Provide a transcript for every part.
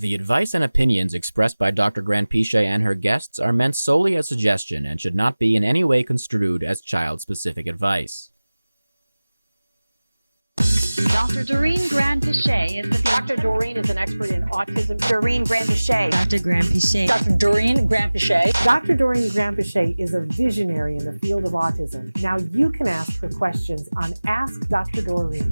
The advice and opinions expressed by Dr. Grandpichet and her guests are meant solely as suggestion and should not be in any way construed as child-specific advice. Dr. Doreen Grandpichet is Dr. Doreen is an expert in autism. Doreen Grandpichet. Dr. Grandpichet. Dr. Doreen Grandpichet. Dr. Doreen Grandpichet is a visionary in the field of autism. Now you can ask her questions on Ask Dr. Doreen.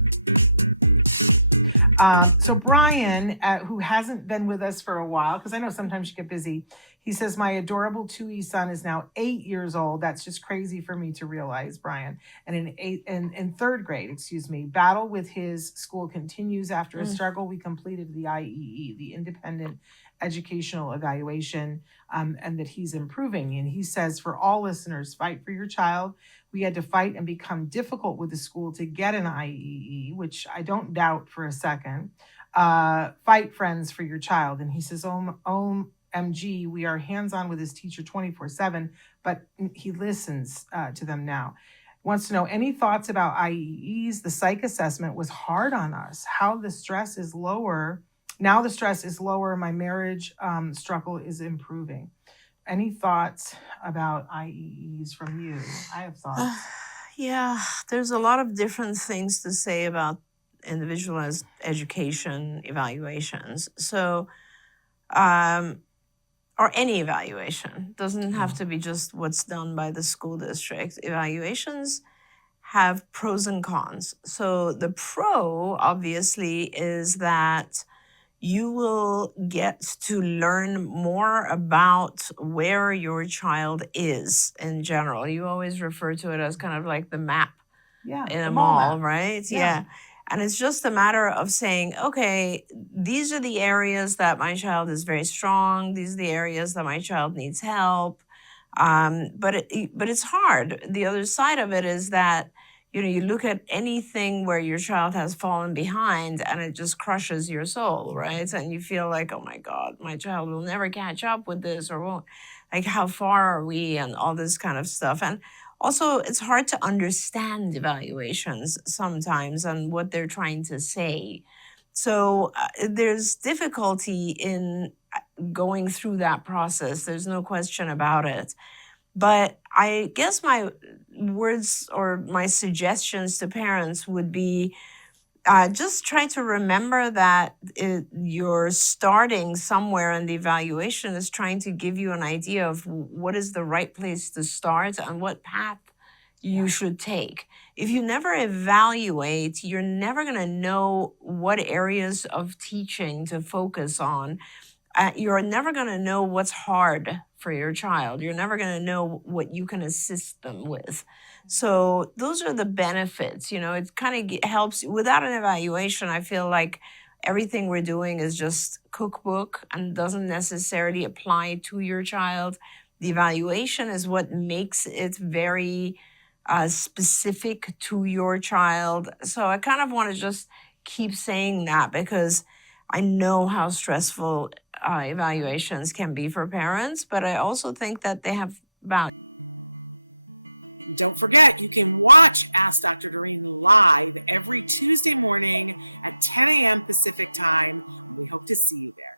So Brian, who hasn't been with us for a while, because I know sometimes you get busy, he says, my adorable 2E son is now 8 years old. That's just crazy for me to realize, Brian. And in third grade, battle with his school continues after a struggle. We completed the IEE, the Independent Educational Evaluation, and that he's improving. And he says, for all listeners, fight for your child. We had to fight and become difficult with the school to get an IEE, which I don't doubt for a second. Fight, friends, for your child. And he says, OMG, we are hands-on with his teacher 24/7, but he listens to them now. Wants to know any thoughts about IEEs. The psych assessment was hard on us. How the stress is lower. Now the stress is lower. My marriage struggle is improving. Any thoughts about IEEs from you? I have thoughts. Yeah, there's a lot of different things to say about individualized education evaluations. So, or any evaluation. Doesn't have to be just what's done by the school district. Evaluations have pros and cons. So the pro, obviously, is that you will get to learn more about where your child is in general. You always refer to it as kind of like the map in a mall, right? Yeah. And it's just a matter of saying, okay, these are the areas that my child is very strong. These are the areas that my child needs help. But it's hard. The other side of it is that, you look at anything where your child has fallen behind and it just crushes your soul, right? And you feel like, oh my God, my child will never catch up with this or won't. Like, how far are we and all this kind of stuff. And also, it's hard to understand evaluations sometimes and what they're trying to say. So there's difficulty in going through that process. There's no question about it. But I guess my words or my suggestions to parents would be just try to remember that you're starting somewhere, and the evaluation is trying to give you an idea of what is the right place to start and what path you should take. If you never evaluate, you're never going to know what areas of teaching to focus on. You're never going to know what's hard for your child. You're never going to know what you can assist them with. So those are the benefits. It kind of helps. Without an evaluation, I feel like everything we're doing is just cookbook and doesn't necessarily apply to your child. The evaluation is what makes it very specific to your child. So I kind of want to just keep saying that because I know how stressful evaluations can be for parents, but I also think that they have value. Don't forget, you can watch Ask Dr. Doreen live every Tuesday morning at 10 a.m. Pacific time. We hope to see you there.